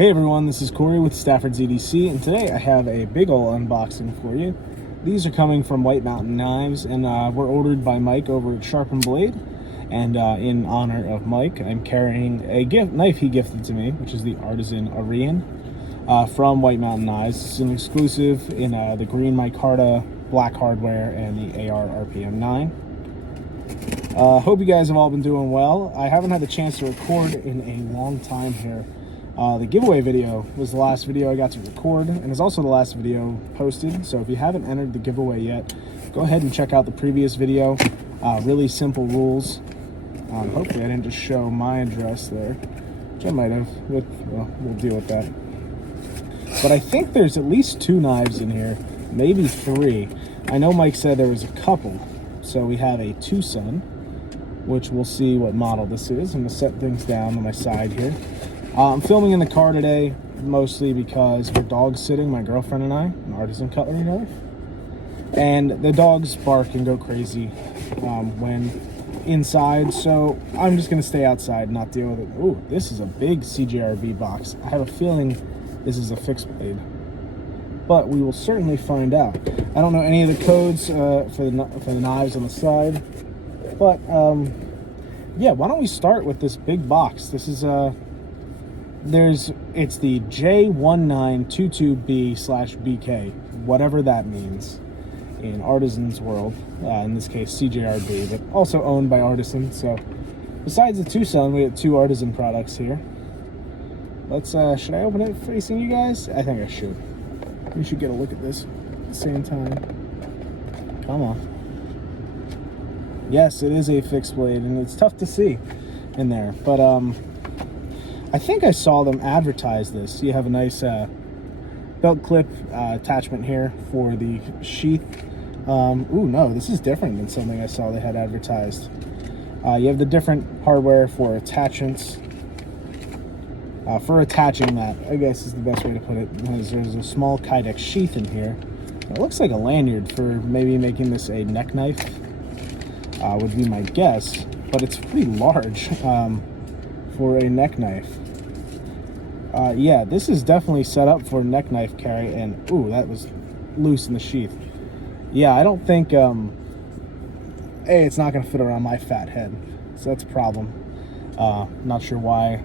Hey everyone, this is Corey with Stafford's EDC, and today I have a big ol' unboxing for you. These are coming from White Mountain Knives, and were ordered by Mike over at Sharp & Blade. And in honor of Mike, I'm carrying a knife he gifted to me, which is the Artisan Arian from White Mountain Knives. It's an exclusive in the green micarta, black hardware, and the AR RPM 9. Hope you guys have all been doing well. I haven't had the chance to record in a long time here. The giveaway video was the last video I got to record, and is also the last video posted. So if you haven't entered the giveaway yet, go ahead and check out the previous video. Really simple rules. Hopefully I didn't just show my address there, which I might have. Well, we'll deal with that. But I think there's at least 2 knives in here, maybe 3. I know Mike said there was a couple. So we have a Tucson, which we'll see what model this is. I'm going to set things down on my side here. I'm filming in the car today, mostly because we're dog sitting, my girlfriend and I, an artisan cutlery knife. And the dogs bark and go crazy when inside, so I'm just going to stay outside and not deal with it. Ooh, this is a big CJRB box. I have a feeling this is a fixed blade, but we will certainly find out. I don't know any of the codes for the knives on the side, but yeah, why don't we start with this big box? This is it's the J1922B/BK, whatever that means in Artisan's world, in this case CJRB, but also owned by Artisan. So besides the Tucson, we have 2 Artisan products here. Let's should I open it facing you guys? I think I should. You should get a look at this at the same time. Come on. Yes, it is a fixed blade, and it's tough to see in there, but I think I saw them advertise this. You have a nice belt clip attachment here for the sheath. Ooh, no, this is different than something I saw they had advertised. You have the different hardware for attachments. For attaching that, I guess is the best way to put it. There's a small Kydex sheath in here. It looks like a lanyard for maybe making this a neck knife, would be my guess. But it's pretty large for a neck knife. Yeah, this is definitely set up for neck knife carry, and ooh, that was loose in the sheath. Yeah, I don't think, it's not going to fit around my fat head, so that's a problem. Not sure why.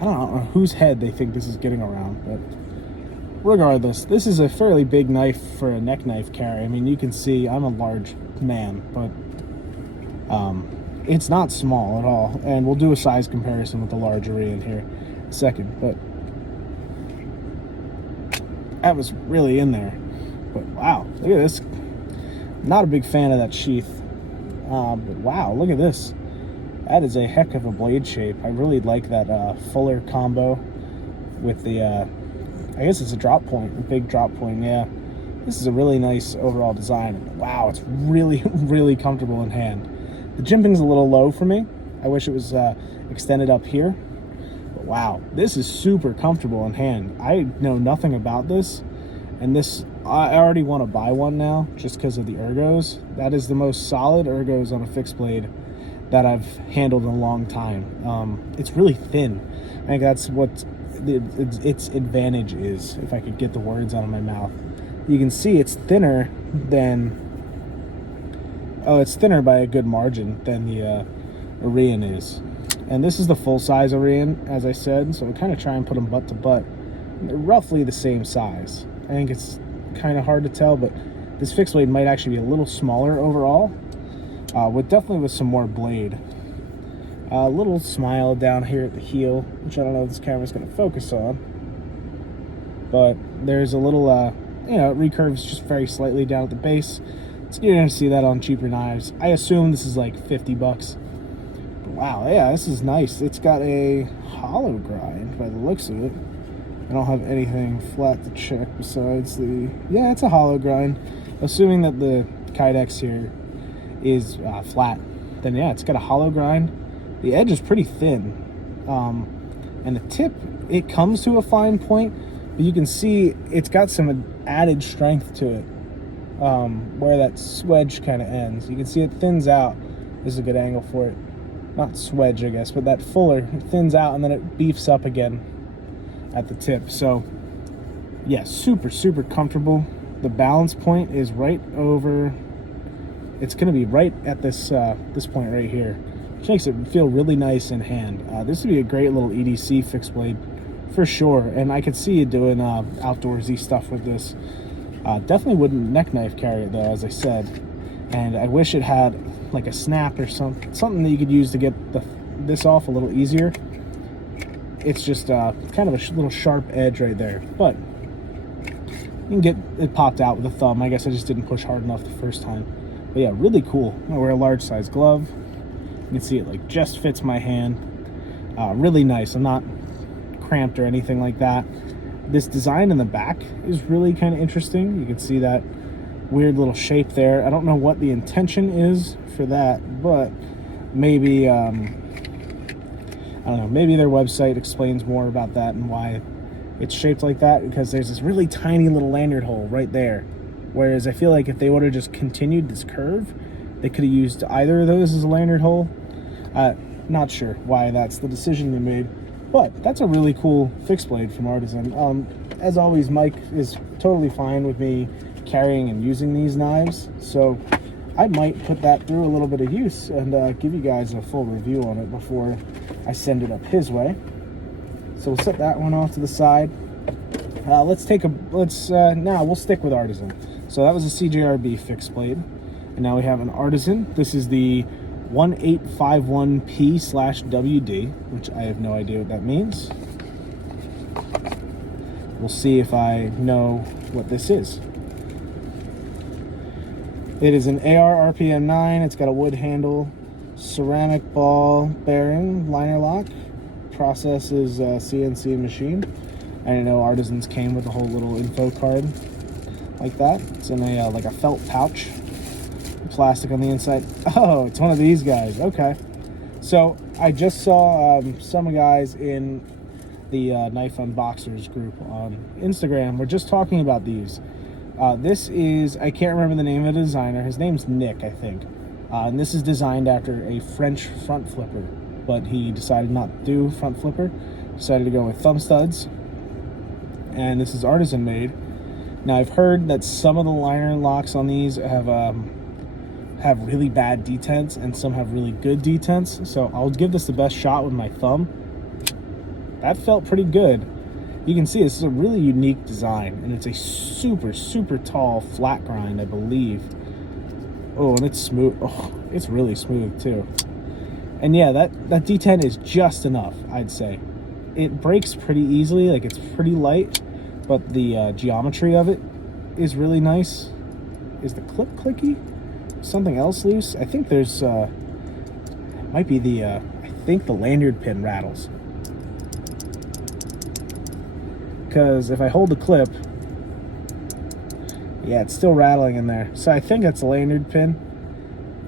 I don't know whose head they think this is getting around, but regardless, this is a fairly big knife for a neck knife carry. I mean, you can see I'm a large man, but it's not small at all, and we'll do a size comparison with the large Arian here in a second. But that was really in there. But wow, look at this. Not a big fan of that sheath, but wow, look at this. That is a heck of a blade shape. I really like that fuller combo with the I guess it's a drop point, a big drop point. Yeah, this is a really nice overall design. Wow, it's really really comfortable in hand. The jimping's a little low for me. I wish it was extended up here. But wow, this is super comfortable in hand. I know nothing about this, and this, I already want to buy one now just because of the ergos. That is the most solid ergos on a fixed blade that I've handled in a long time. It's really thin. I think that's what its advantage is, if I could get the words out of my mouth. You can see it's thinner than, it's thinner by a good margin than the Arian is. And this is the full-size Arian, as I said, so we kind of try and put them butt to butt. They're roughly the same size. I think it's kind of hard to tell, but this fixed blade might actually be a little smaller overall, definitely with some more blade. A little smile down here at the heel, which I don't know if this camera's going to focus on, but there's a little, it recurves just very slightly down at the base. So you're going to see that on cheaper knives. I assume this is like 50 bucks. But wow, yeah, this is nice. It's got a hollow grind by the looks of it. I don't have anything flat to check besides yeah, it's a hollow grind. Assuming that the Kydex here is flat, then yeah, it's got a hollow grind. The edge is pretty thin, and the tip, it comes to a fine point, but you can see it's got some added strength to it, where that swedge kind of ends. You can see it thins out. This is a good angle for it. Not swedge, I guess, but that fuller, it thins out and then it beefs up again. at the tip. So yeah, super, super comfortable. The balance point is right over, it's going to be right at this this point right here, which makes it feel really nice in hand. This would be a great little EDC fixed blade for sure, and I could see you doing outdoorsy stuff with this. Definitely wouldn't neck knife carry it though, as I said, and I wish it had like a snap or something that you could use to get this off a little easier. It's just kind of a little sharp edge right there, but you can get it popped out with a thumb. I guess I just didn't push hard enough the first time. But yeah, really cool. I wear a large size glove. You can see it like just fits my hand. Really nice. I'm not cramped or anything like that. This design in the back is really kind of interesting. You can see that weird little shape there. I don't know what the intention is for that, but maybe I don't know, maybe their website explains more about that and why it's shaped like that, because there's this really tiny little lanyard hole right there. Whereas I feel like if they would have just continued this curve, they could have used either of those as a lanyard hole. Not sure why that's the decision they made, but that's a really cool fixed blade from Artisan. As always, Mike is totally fine with me carrying and using these knives, so I might put that through a little bit of use and give you guys a full review on it before I send it up his way. So we'll set that one off to the side. Now we'll stick with Artisan. So that was a CJRB fixed blade, and now we have an Artisan. This is the 1851P/WD, which I have no idea what that means. We'll see if I know what this is. It is an AR RPM 9. It's got a wood handle, ceramic ball bearing, liner lock. Process is CNC machine. I didn't know Artisans came with a whole little info card like that. It's in a like a felt pouch, plastic on the inside. Oh, it's one of these guys. Okay, so I just saw some guys in the Knife Unboxers group on Instagram were just talking about these. This is, I can't remember the name of the designer. His name's Nick, I think, and this is designed after a French front flipper, but he decided not to do front flipper, decided to go with thumb studs, and this is Artisan made. Now I've heard that some of the liner locks on these have really bad detents and some have really good detents, so I'll give this the best shot with my thumb. That felt pretty good. You can see this is a really unique design, and it's a super, super tall flat grind, I believe. Oh, and it's smooth. Oh, it's really smooth too. And yeah, that detent is just enough, I'd say. It breaks pretty easily, like it's pretty light, but the geometry of it is really nice. Is the clip clicky? Something else loose? I think there's, might be the, I think the lanyard pin rattles. Because if I hold the clip, yeah, it's still rattling in there. So I think that's a lanyard pin.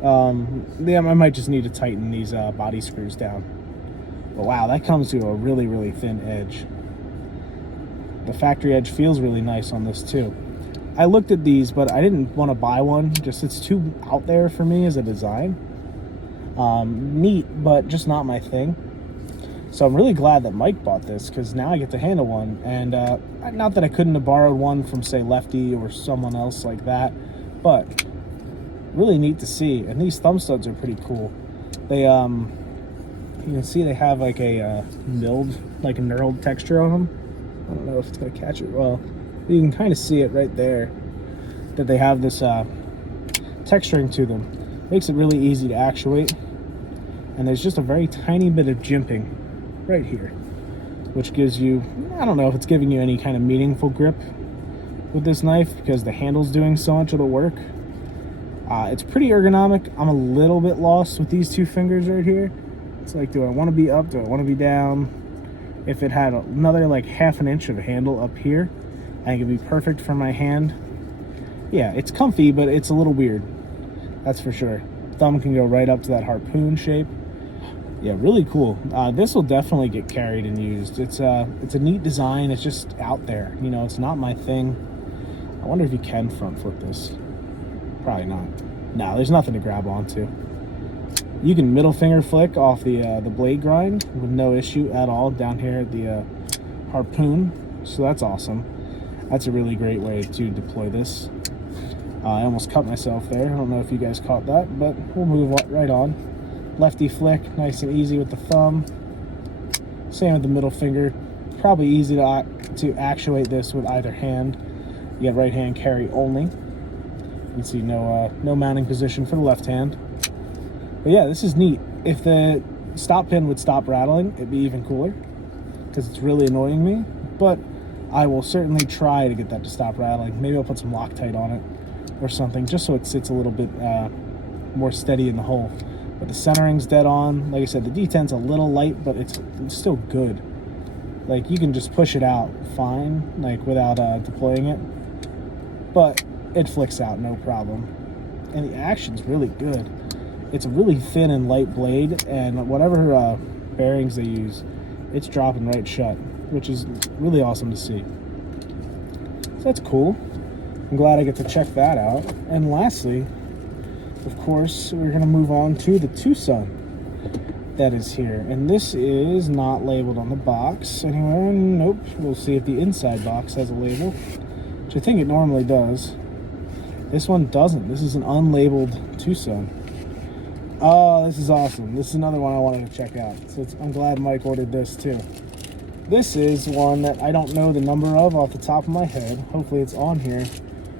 Yeah, I might just need to tighten these body screws down. But wow, that comes to a really, really thin edge. The factory edge feels really nice on this too. I looked at these, but I didn't want to buy one. Just it's too out there for me as a design. Neat, but just not my thing. So I'm really glad that Mike bought this, because now I get to handle one. And not that I couldn't have borrowed one from, say, Lefty or someone else like that, but really neat to see. And these thumb studs are pretty cool. They, you can see they have like a milled, like a knurled texture on them. I don't know if it's going to catch it well. You can kind of see it right there, that they have this texturing to them. Makes it really easy to actuate. And there's just a very tiny bit of jimping right here, which gives you, I don't know if it's giving you any kind of meaningful grip with this knife, because the handle's doing so much of the work. It's pretty ergonomic. I'm a little bit lost with these two fingers right here. It's like, do I want to be up? Do I want to be down? If it had another like half an inch of handle up here, I think it'd be perfect for my hand. Yeah, it's comfy, but it's a little weird. That's for sure. Thumb can go right up to that harpoon shape. Yeah, really cool. This will definitely get carried and used. It's a neat design. It's just out there. You know, it's not my thing. I wonder if you can front flip this. Probably not. No, there's nothing to grab onto. You can middle finger flick off the blade grind with no issue at all down here at the harpoon, so that's awesome. That's a really great way to deploy this. I almost cut myself there. I don't know if you guys caught that, but we'll move right on. Lefty flick, nice and easy with the thumb. Same with the middle finger. Probably easy to actuate this with either hand. You got right hand carry only. You can see no mounting position for the left hand. But yeah, this is neat. If the stop pin would stop rattling, it'd be even cooler, because it's really annoying me. But I will certainly try to get that to stop rattling. Maybe I'll put some Loctite on it or something, just so it sits a little bit more steady in the hole. But the centering's dead on. Like I said, the detent's a little light, but it's still good. Like, you can just push it out fine, like without deploying it, but it flicks out no problem. And the action's really good. It's a really thin and light blade, and whatever bearings they use, it's dropping right shut, which is really awesome to see. So that's cool. I'm glad I get to check that out. And lastly, of course, we're going to move on to the Tucson that is here. And this is not labeled on the box anywhere. Nope. We'll see if the inside box has a label, which I think it normally does. This one doesn't. This is an unlabeled Tucson. Oh, this is awesome. This is another one I wanted to check out. So I'm glad Mike ordered this too. This is one that I don't know the number of off the top of my head. Hopefully it's on here.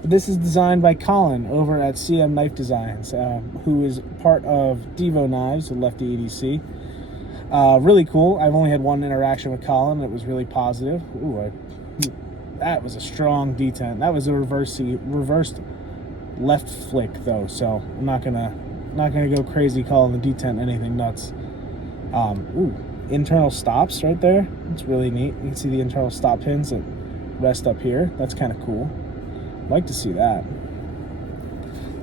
But this is designed by Colin over at CM KnifeDesigns, who is part of Devo Knives with Lefty EDC. Really cool. I've only had one interaction with Colin. It was really positive. Ooh, that was a strong detent. That was a reversed left flick though, so I'm not gonna go crazy calling the detent anything nuts. Ooh, internal stops right there. It's really neat. You can see the internal stop pins that rest up here. That's kind of cool. I'd like to see that.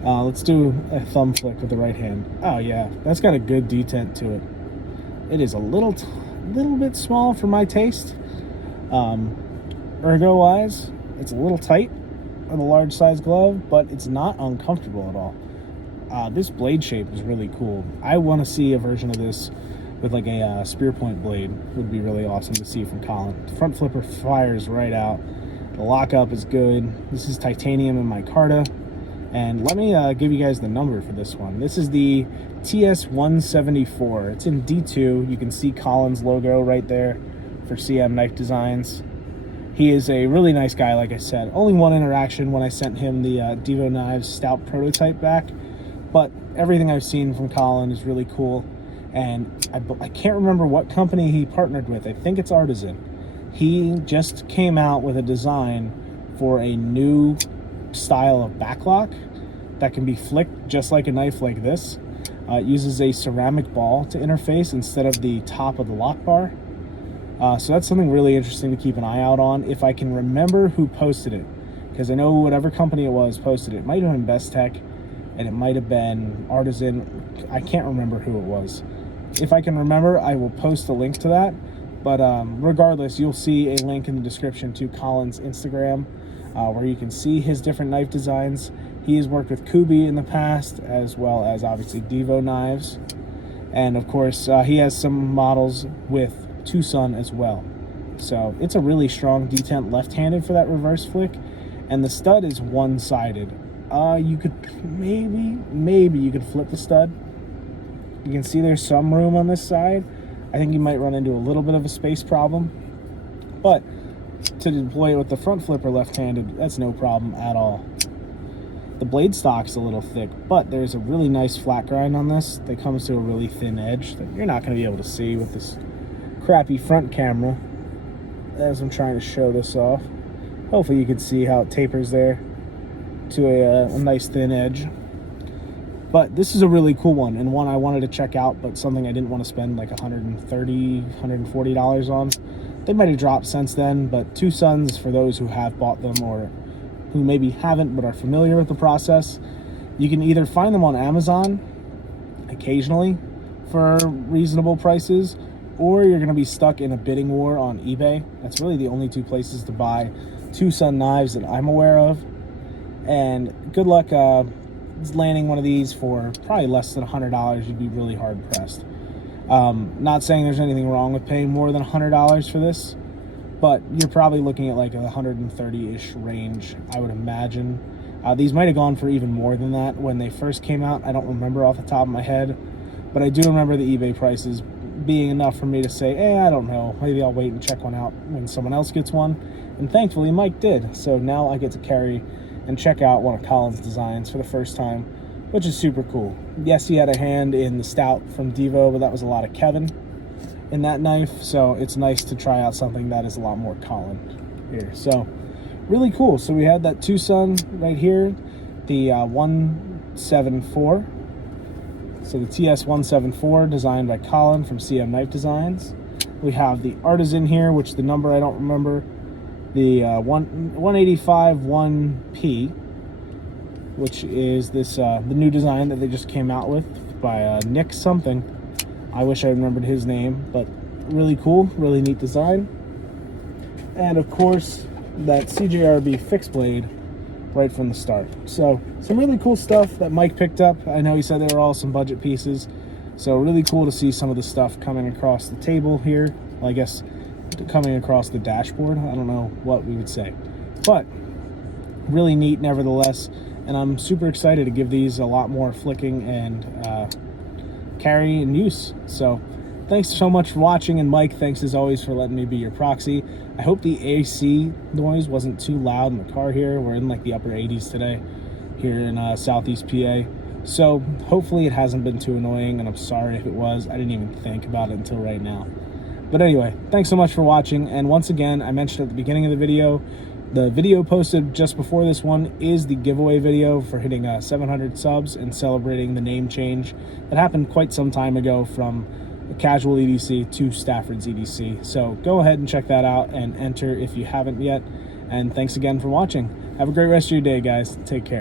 Let's do a thumb flick with the right hand. Oh yeah, that's got a good detent to it. It is a little bit small for my taste. Ergo wise, it's a little tight on a large size glove, but it's not uncomfortable at all. This blade shape is really cool. I want to see a version of this with like a spear point blade. Would be really awesome to see from Colin. The front flipper fires right out. The lockup is good. This is titanium in micarta. And let me give you guys the number for this one. This is the TS174. It's in D2. You can see Colin's logo right there for CM KnifeDesigns. He is a really nice guy, like I said. Only one interaction when I sent him the Devo Knives Stout prototype back. But everything I've seen from Colin is really cool. And I can't remember what company he partnered with. I think it's Artisan. He just came out with a design for a new style of backlock that can be flicked just like a knife like this. It uses a ceramic ball to interface instead of the top of the lock bar. So that's something really interesting to keep an eye out on. If I can remember who posted it, because I know whatever company it was posted it. It might have been Best Tech, and it might have been Artisan. I can't remember who it was. If I can remember, I will post a link to that. But regardless, you'll see a link in the description to Colin's Instagram, where you can see his different knife designs. He has worked with Kubi in the past, as well as obviously Devo knives. And of course, he has some models with Tucson as well. So it's a really strong detent left-handed for that reverse flick. And the stud is one-sided. You could maybe you could flip the stud. You can see there's some room on this side. I think you might run into a little bit of a space problem, but to deploy it with the front flipper left-handed, that's no problem at all. The blade stock's a little thick, but there's a really nice flat grind on this that comes to a really thin edge that you're not going to be able to see with this crappy front camera as I'm trying to show this off. Hopefully you can see how it tapers there to a nice thin edge. But this is a really cool one, and one I wanted to check out, but something I didn't want to spend like $130, $140 on. They might have dropped since then, but Tucson's, for those who have bought them or who maybe haven't but are familiar with the process, you can either find them on Amazon occasionally for reasonable prices, or you're going to be stuck in a bidding war on eBay. That's really the only two places to buy Tucson knives that I'm aware of. And good luck landing one of these for probably less than $100. You'd be really hard pressed. Not saying there's anything wrong with paying more than $100 for this, but you're probably looking at like a 130-ish range, I would imagine. These might have gone for even more than that when they first came out. I don't remember off the top of my head, but I do remember the eBay prices being enough for me to say, I don't know, maybe I'll wait and check one out when someone else gets one. And thankfully Mike did, so now I get to carry and check out one of Colin's designs for the first time, which is super cool. Yes, he had a hand in the stout from Devo, but that was a lot of Kevin in that knife, so it's nice to try out something that is a lot more Colin here. So really cool. So we had that Tucson right here, the 174. So the TS174, designed by Colin from CM KnifeDesigns. We have the Artisan here, which the number I don't remember. The 185 1P, which is this the new design that they just came out with by Nick something. I wish I remembered his name, but really cool, really neat design. And of course, that CJRB fixed blade right from the start. So some really cool stuff that Mike picked up. I know he said they were all some budget pieces, so really cool to see some of the stuff coming across the table here. Well, I guess coming across the dashboard, I don't know what we would say, but really neat nevertheless. And I'm super excited to give these a lot more flicking and carry and use. So thanks so much for watching, and Mike, thanks as always for letting me be your proxy. I hope the AC noise wasn't too loud in the car here. We're in like the upper 80s today here in Southeast PA. So hopefully it hasn't been too annoying, and I'm sorry if it was. I didn't even think about it until right now. But anyway, thanks so much for watching. And once again, I mentioned at the beginning of the video posted just before this one is the giveaway video for hitting 700 subs and celebrating the name change that happened quite some time ago from Casual EDC to Stafford's EDC. So go ahead and check that out and enter if you haven't yet. And thanks again for watching. Have a great rest of your day, guys. Take care.